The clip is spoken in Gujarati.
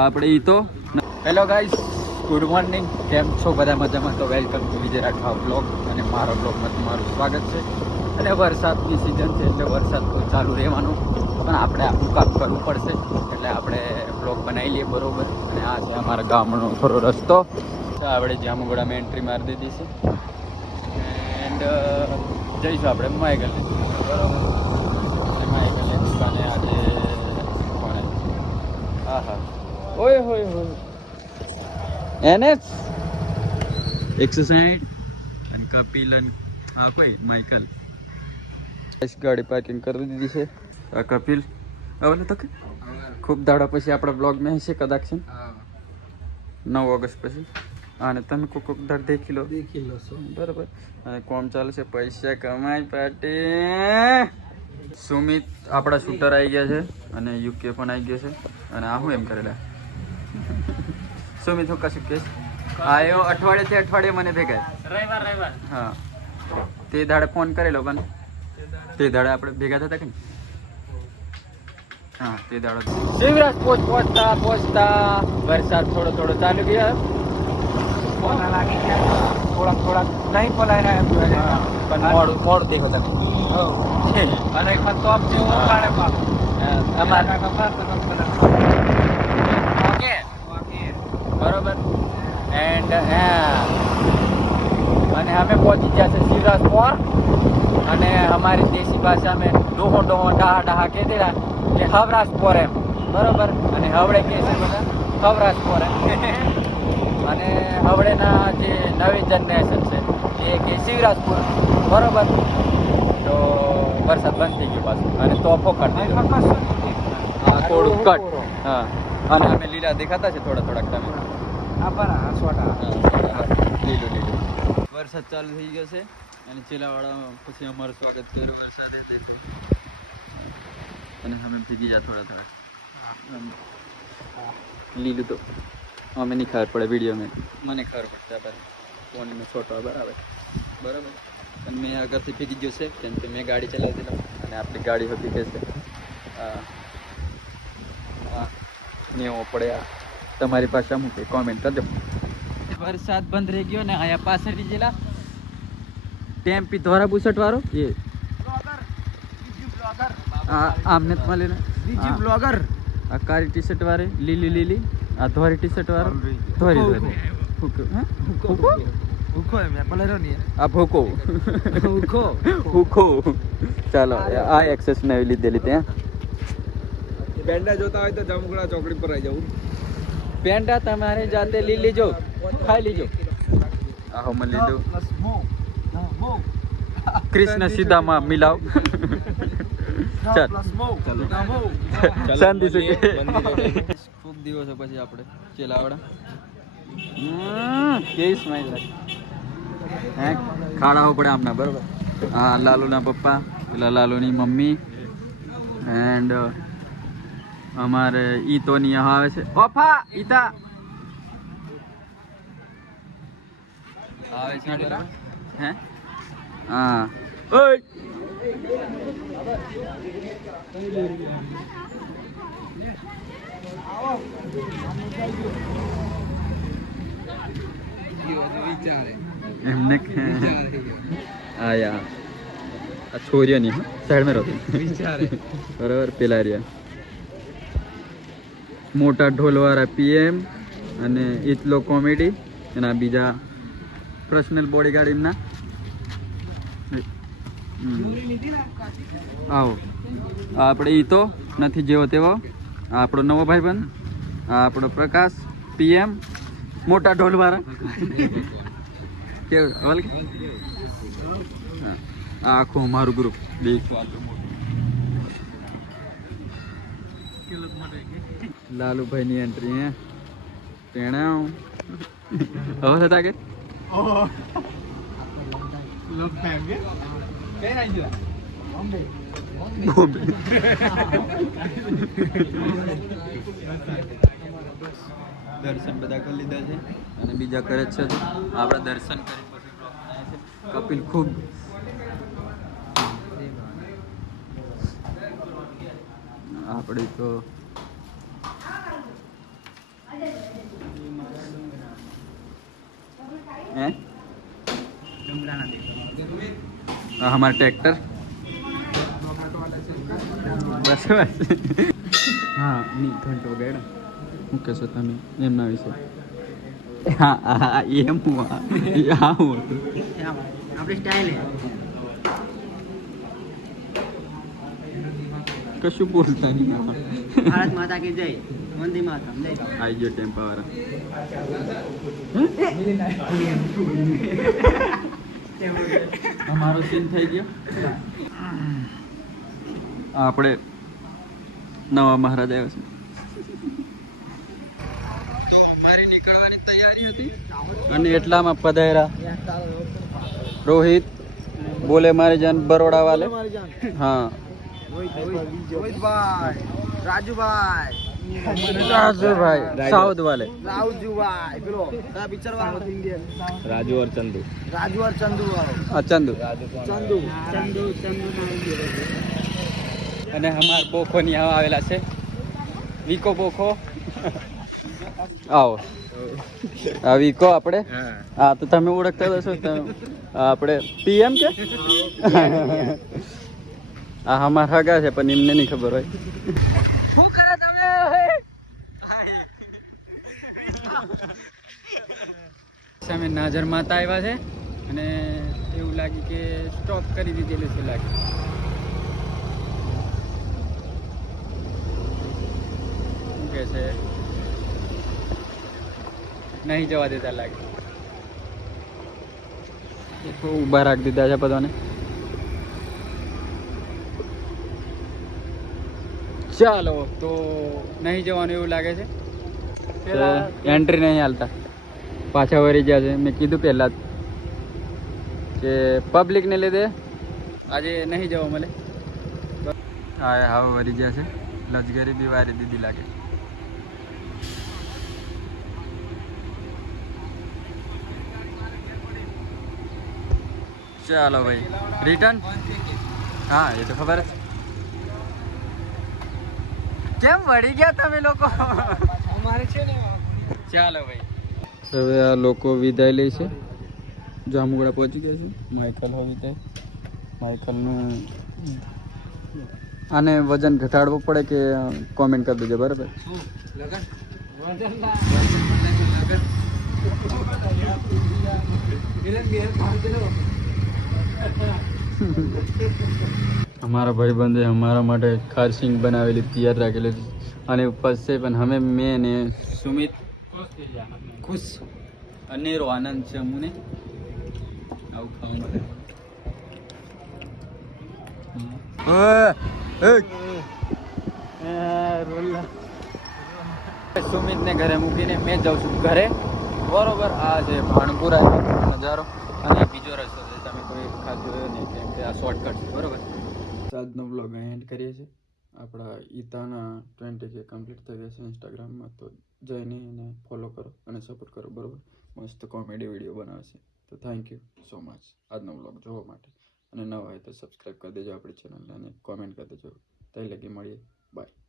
આપણે ઈ તો હેલો ગાઈસ, ગુડ મોર્નિંગ. કેમ છો બધા? મજામાં? તો welcome to Vijay Rathwa blog અને મારા બ્લોગમાં તમારું સ્વાગત છે. અને વરસાદની સિઝન છે એટલે વરસાદ તો ચાલુ રહેવાનો, પણ આપણે આપણું કામ કરવું પડશે એટલે આપણે બ્લોગ બનાવી લઈએ બરોબર. અને આ છે અમારા ગામનો થોડો રસ્તો. આપણે જામુગોડામાં એન્ટ્રી મારી દીધી છે એન્ડ જઈશું આપણે માઇકલ બરોબર. માઇકલની દુકાને આજે કોણે હા હા ઓય હોય હોય એનએસ 160 અને કપિલ અને હા કોઈ માઇકલ ગાડી પાર્કિંગ કરી દીધી છે. આ કપિલ હવે તો ખૂબ દાડા પછી આપણા બ્લોગમાં છે કદાચ 9 ઓગસ્ટ પછી. અને તમે કોક દાડ દેખી લો બરાબર. અને કોમ ચાલે છે, પૈસા કમાય પાટી. સુમિત આપણા શૂટર આવી ગયા છે અને યુકે પણ આવી ગયો છે. અને આ હું એમ કરેલા સુમિત હું કશું કે આયો અઠવાડિયે અઠવાડિયે મને ભેગા રવિવાર હા તે દાડે ફોન કરેલો પણ તે દાડે આપણે ભેગા થતા કે હા તે દાડે શિવરાજ પહોંચતા વરસાદ થોડો ચાલુ ગયો. થોડાક નહીં પલાય રહ્યા પણ મોડું દેખો તમે અને ટોપ જેવું અમારે બરોબર. એન્ડ અને અમે પહોંચી ગયા છે શિવરાજપુર. અને અમારી દેશી ભાષા મેં ડોહો ડાહા કહેતા કે હવરાજપુર એમ બરોબર. અને હવડે કહે છે બધા હવરાજપુર એમ. અને હવડેના જે નવી જનરેશન છે એ કે શિવરાજપુર બરોબર. તો વરસાદ બંધ થઈ ગયો પાછું અને તોફો કરી દીધો થોડું કટ. હા અને અમે લીલા દેખાતા છે થોડાક તમે લીલું વરસાદ ચાલુ થઈ ગયો છે. અને ચેલાવાળા પછી અમારું સ્વાગત કર્યું વરસાદે અને અમે ભીગી ગયા થોડા લીલું તો અમે નહીં ખબર પડે વિડીયો મને ખબર પડતા ફોનમાં ફોટો બરાબર. અને મેં આગળથી ભીગી ગયો છે કેમ કે મેં ગાડી ચલાવી દીધો અને આપણી ગાડી હતી કે છે નેવો પડ્યા. તમારી પાસે અમુક કોમેન્ટ કરજો. વરસાદ બંધ રહી ગયો ને અહીંયા પાછળથી જેલા ટેમ્પી ધોરા બુસટ વાળો એ આમને જ મળે ને બ્લોગર આ કાળી ટી શર્ટ વાળી લીલી આ ધોરી ટી શર્ટ વાળો ધોરી આ ભૂકો હુકો. ચાલો આ એક્સેસ નવી લીધેલી ત્યાં. પેંડા જોતા હોય તો જામુગડા ચોકડી પર આવી જવું. પેંડા તમારે જાતે લઈ લેજો, ખાઈ લેજો. આહો મને લીધું કૃષ્ણ સીધામાં મિલાવ. ચાલ શાંતિ છે. ખૂબ દિવસો પછી આપણે ચેલાવડા કેવી સ્માઈલ હે ખાડા પડે આમના બરોબર. હા લાલુના પપ્પા પેલા લાલુની મમ્મી એન્ડ અમારે ઈતો ની આવે છે ઓફા ઈતા આવે છે બરાબર હે હા ઓય એમને આયા આ છોરીઓની સાઈડ માં રહેતી બરાબર. પેલા રહ્યા મોટા ઢોલવાળા પીએમ અને ઇતલો કોમેડી એના બીજા પર્સનલ બોડીગાર્ડ એમના. આવો આપણે ઈ તો નથી જેવો તેવો. આપણો નવો ભાઈબંધ આપણો પ્રકાશ પીએમ મોટા ઢોલવાળા કેવું આખું મારું ગ્રુપ લાલુભાઈ ની એન્ટ્રી હે પેણા હવે થતા કે દર્શન બધા કરી લીધા છે અને બીજા કરે છે. આપણે દર્શન કરી પછી કપિલ ખૂબ આપણે તો हमारा ट्रैक्टर बस बस हाँ नहीं घंटो गए હું કહેશો તમે એમના વિશે હા હા એમ હું હા હું આપણી સ્ટાઇલ કશું બોલતા નહીં આમાં. ભારત માતા કી જય વંદે માતરમ જય આવી ગયો ટેમ્પા વાળા અમારો સીન થઈ ગયો આપણે નવા મહારાજ આવ્યા છે તો મારી નીકળવાની તૈયારી હતી અને એટલામાં પધાર્યા રોહિત બોલે મારી જાન બરોડા વાલે હા રોહિતભાઈ રાજુભાઈ રાજુભાઈ સાઉથ વાલે રાવજુભાઈ પેલો કયા પિક્ચર વાળો રાજુ और चंदू રાજુ और ચંદુ વાળો ચંદુ ચંદુ ચંદુ ચંદુ અને અમાર બોખો ની આવેલા છે વિકો બોખો આવો આ વિકો આપણે હા તો તમે ઓળખતા હશો આપણે પીએમ કે આ અમારા હગા છે પણ એમને નહીં ખબર હોય શું કરે તમે સામે નાઝર માતા આવ્યા છે અને એવું લાગ્યું કે સ્ટોપ કરી દીધેલું છે લાગે શું કે છે નહીં જવા દેતા લાગે ઊભા રાખી દીધા છે બધાને ચાલો તો નહીં જવાનું એવું લાગે છે એન્ટ્રી નહીં હાલતા પાછા વળી ગયા છે મેં કીધું પહેલા જ કે પબ્લિકને લીધે આજે નહીં જવા મળે હા હવે વળી ગયા છે લજગરી બી વારી દીધી લાગે ચાલો ભાઈ રિટર્ન હા એ તો ખબર જ કેમ વળી ગયા તમે લોકો અમારે છે ને ચાલો ભાઈ હવે આ લોકો વિદાય લે છે જામુગડા પહોંચી ગયા છે માઇકલ હવે વિદાય માઇકલનું આને વજન ઘટાડવું પડે કે કોમેન્ટ કરી દેજો બરાબર हमारा भाई बंदे हमारा માટે ખાસ સિંગ બનાવેલી તૈયાર રાખેલી અને ઉપર છે પણ અમે મેં ને સુમિત ખુશ અનેરો આનંદ છે અમને આવું ખાવા માટે સુમિત ને ઘરે મૂકીને મેં જાઉં છું ઘરે બરોબર આ છે ભાણપુરા નજારો અને બીજો રસ્તો છે તમે કોઈ ખાસ જોયો નહીં કેમ કે આ શોર્ટકટ છે બરોબર આજનો બ્લોગ એન્ડ કરીએ છીએ આપણા ઈતાના 20K કમ્પ્લીટ થઈ ગયા છે ઇન્સ્ટાગ્રામમાં તો જઈને એને ફોલો કરો અને સપોર્ટ કરો બરોબર મસ્ત કોમેડી વિડીયો બનાવે છે તો થેન્ક યુ સો મચ આજનો બ્લોગ જોવા માટે અને નવા હોય તો સબસ્ક્રાઈબ કરી દેજો આપણી ચેનલને અને કોમેન્ટ કરી દેજો ત્યાં લગી મળીએ બાય